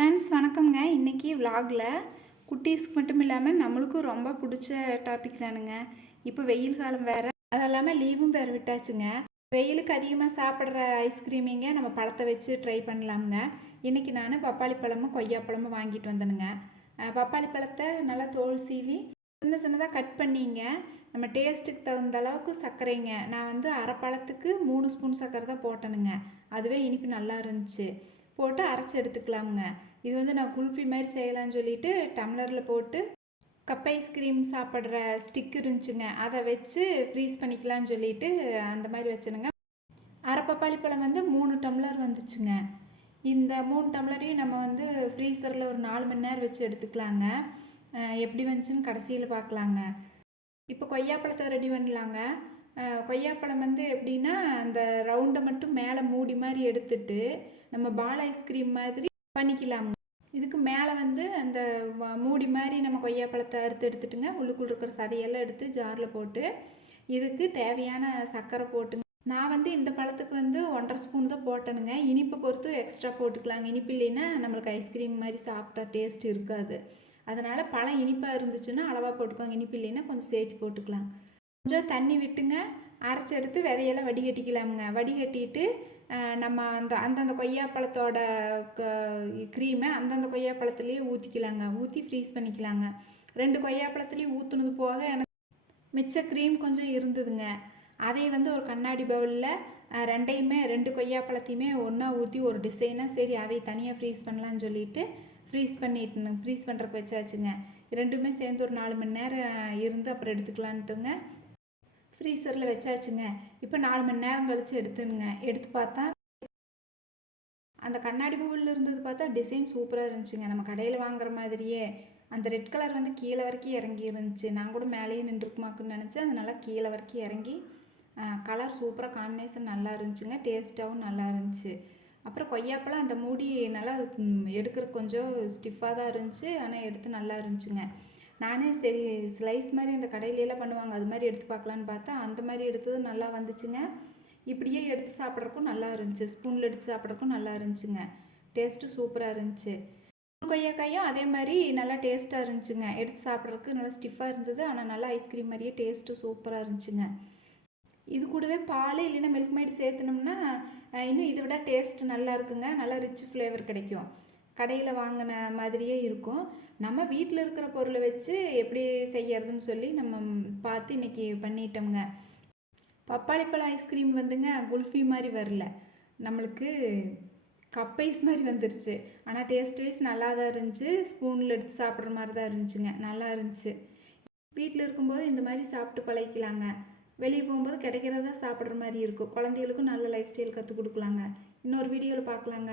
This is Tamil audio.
ஃப்ரெண்ட்ஸ் வணக்கம்ங்க. இன்றைக்கி விலாகில் குட்டீஸ்க்கு மட்டும் இல்லாமல் நம்மளுக்கும் ரொம்ப பிடிச்ச டாபிக் தானுங்க. இப்போ வெயில் காலம் வேறு, அது இல்லாமல் லீவும் வேறு விட்டாச்சுங்க. வெயிலுக்கு அதிகமாக சாப்பிட்ற ஐஸ்கிரீமிங்க நம்ம பழத்தை வச்சு ட்ரை பண்ணலாமுங்க. இன்றைக்கி நான் பப்பாளி பழமும் கொய்யாப்பழமும் வாங்கிட்டு வந்தேனுங்க. பப்பாளி பழத்தை நல்லா தோல் சீவி சின்ன சின்னதாக கட் பண்ணிங்க. நம்ம டேஸ்ட்டுக்கு தகுந்த அளவுக்கு சர்க்கரைங்க. நான் வந்து அரை பழத்துக்கு 3 ஸ்பூன் சர்க்கரை தான் போட்டேனுங்க. அதுவே இனிப்பு நல்லா இருந்துச்சு. போட்டு அரைச்சி எடுத்துக்கலாமுங்க. இது வந்து நான் குல்ஃபி மாதிரி செய்யலான்னு சொல்லிட்டு டம்ளரில் போட்டு கப் ஐஸ்கிரீம் சாப்பிட்ற ஸ்டிக் இருந்துச்சுங்க, அதை வச்சு ஃப்ரீஸ் பண்ணிக்கலான்னு சொல்லிட்டு அந்த மாதிரி வச்சுனுங்க. அரை பப்பாளி பழம் வந்து 3 டம்ளர் வந்துச்சுங்க. இந்த 3 டம்ளரையும் நம்ம வந்து ஃப்ரீசரில் ஒரு 4 மணி நேரம் வச்சு எடுத்துக்கலாங்க. எப்படி வந்துச்சுன்னு கடைசியில் பார்க்கலாங்க. இப்போ கொய்யாப்பழத்தை ரெடி பண்ணலாங்க. கொய்யாப்பழம் வந்து எப்படின்னா அந்த ரவுண்டை மட்டும் மேலே மூடி மாதிரி எடுத்துட்டு நம்ம பால் ஐஸ்கிரீம் மாதிரி பண்ணிக்கலாம். இதுக்கு மேலே வந்து அந்த மூடி மாதிரி நம்ம கொய்யாப்பழத்தை அறுத்து எடுத்துட்டுங்க, உள்ளுக்குள்ள இருக்கிற சதையெல்லாம் எடுத்து ஜாரில் போட்டு இதுக்கு தேவையான சர்க்கரை போட்டுங்க. நான் வந்து இந்த பழத்துக்கு வந்து 1.5 ஸ்பூன் தான் போட்டேனுங்க. இனிப்பை பொறுத்து எக்ஸ்ட்ரா போட்டுக்கலாங்க. இனிப்பு இல்லைன்னா நம்மளுக்கு ஐஸ்கிரீம் மாதிரி சாப்பிட்டா டேஸ்ட் இருக்காது. அதனால் பழம் இனிப்பாக இருந்துச்சுன்னா அளவாக போட்டுக்கோங்க, இனிப்பு இல்லைன்னா கொஞ்சம் சேர்த்து போட்டுக்கலாம். கொஞ்சம் தண்ணி விட்டுங்க அரைச்சி எடுத்து விதையெல்லாம் வடிகட்டிக்கலாமுங்க. வடிகட்டிட்டு நம்ம அந்தந்த கொய்யாப்பழத்தோட க்ரீமை அந்தந்த கொய்யாப்பழத்துலேயே ஊற்றிக்கலாங்க. ஊற்றி ஃப்ரீஸ் பண்ணிக்கலாங்க. 2 கொய்யாப்பழத்துலேயும் ஊற்றுனது போக எனக்கு மிச்ச க்ரீம் கொஞ்சம் இருந்ததுங்க. அதை வந்து ஒரு கண்ணாடி பவுலில் 2 கொய்யாப்பழத்தையுமே ஒன்றா ஊற்றி ஒரு டிசைனாக சரி அதை தனியாக ஃப்ரீஸ் பண்ணலான்னு சொல்லிட்டு ஃப்ரீஸ் பண்ணுறக்கு வச்சாச்சுங்க. ரெண்டுமே சேர்ந்து ஒரு 4 மணி நேரம் இருந்து அப்புறம் எடுத்துக்கலான்ட்டுங்க ஃப்ரீசரில் வச்சாச்சுங்க. இப்போ 4 மணி நேரம் கழித்து எடுத்து பார்த்தா அந்த கண்ணாடி பவுலில் இருந்தது பார்த்தா டிசைன் சூப்பராக இருந்துச்சுங்க. நம்ம கடையில் வாங்குற மாதிரியே அந்த ரெட் கலர் வந்து கீழே வரைக்கும் இறங்கி இருந்துச்சு. நான் கூட மேலேயே நின்றுக்குமாக்குன்னு நினச்சேன். அது நல்லா கீழே வரைக்கும் இறங்கி கலர் சூப்பராக காம்பினேஷன் நல்லா இருந்துச்சுங்க. டேஸ்ட்டாகவும் நல்லா இருந்துச்சு. அப்புறம் கொய்யாப்பழம் அந்த மூடி நல்லா எடுக்கிற கொஞ்சம் ஸ்டிஃபாக தான் இருந்துச்சு. ஆனால் எடுத்து நல்லா இருந்துச்சுங்க. நானே சரி ஸ்லைஸ் மாதிரி அந்த கடையிலெல்லாம் பண்ணுவாங்க, அது மாதிரி எடுத்து பார்க்கலான்னு பார்த்தா அந்த மாதிரி எடுத்தது நல்லா வந்துச்சுங்க. இப்படியே எடுத்து சாப்பிட்றக்கும் நல்லா இருந்துச்சு. ஸ்பூனில் எடுத்து சாப்பிட்றக்கும் நல்லா இருந்துச்சுங்க. டேஸ்ட்டு சூப்பராக இருந்துச்சு. கொய்யாக்காயும் அதே மாதிரி நல்லா டேஸ்ட்டாக இருந்துச்சுங்க. எடுத்து சாப்பிட்றதுக்கு நல்லா ஸ்டிஃபாக இருந்தது. ஆனால் நல்லா ஐஸ்கிரீம் மாதிரியே டேஸ்ட்டு சூப்பராக இருந்துச்சுங்க. இது கூடவே பால் இல்லைன்னா மில்க் மேட் சேர்த்துனோம்னா இன்னும் இதை விட டேஸ்ட் நல்லா இருக்குங்க. நல்லா ரிச் ஃப்ளேவர் கிடைக்கும். கடையில் வாங்கின மாதிரியே இருக்கும். நம்ம வீட்டில் இருக்கிற பொருளை வச்சு எப்படி செய்யறதுன்னு சொல்லி நம்ம பார்த்து இன்றைக்கி பண்ணிட்டோம்ங்க. பப்பாளிப்பழம் ஐஸ்கிரீம் வந்துங்க குல்ஃபி மாதிரி வரல, நம்மளுக்கு கப் ஐஸ் மாதிரி வந்துருச்சு. ஆனால் டேஸ்ட் வைஸ் நல்லா தான் இருந்துச்சு. ஸ்பூனில் எடுத்து சாப்பிட்ற மாதிரி தான் இருந்துச்சுங்க. நல்லா இருந்துச்சு. வீட்டில் இருக்கும்போது இந்த மாதிரி சாப்பிட்டு பழகிக்கலாங்க. வெளியே போகும்போது கிடைக்கிறதா சாப்பிட்ற மாதிரி இருக்கும். குழந்தைகளுக்கும் நல்ல லைஃப் ஸ்டைல் கற்றுக் கொடுக்கலாங்க. இன்னொரு வீடியோவில் பார்க்கலாங்க.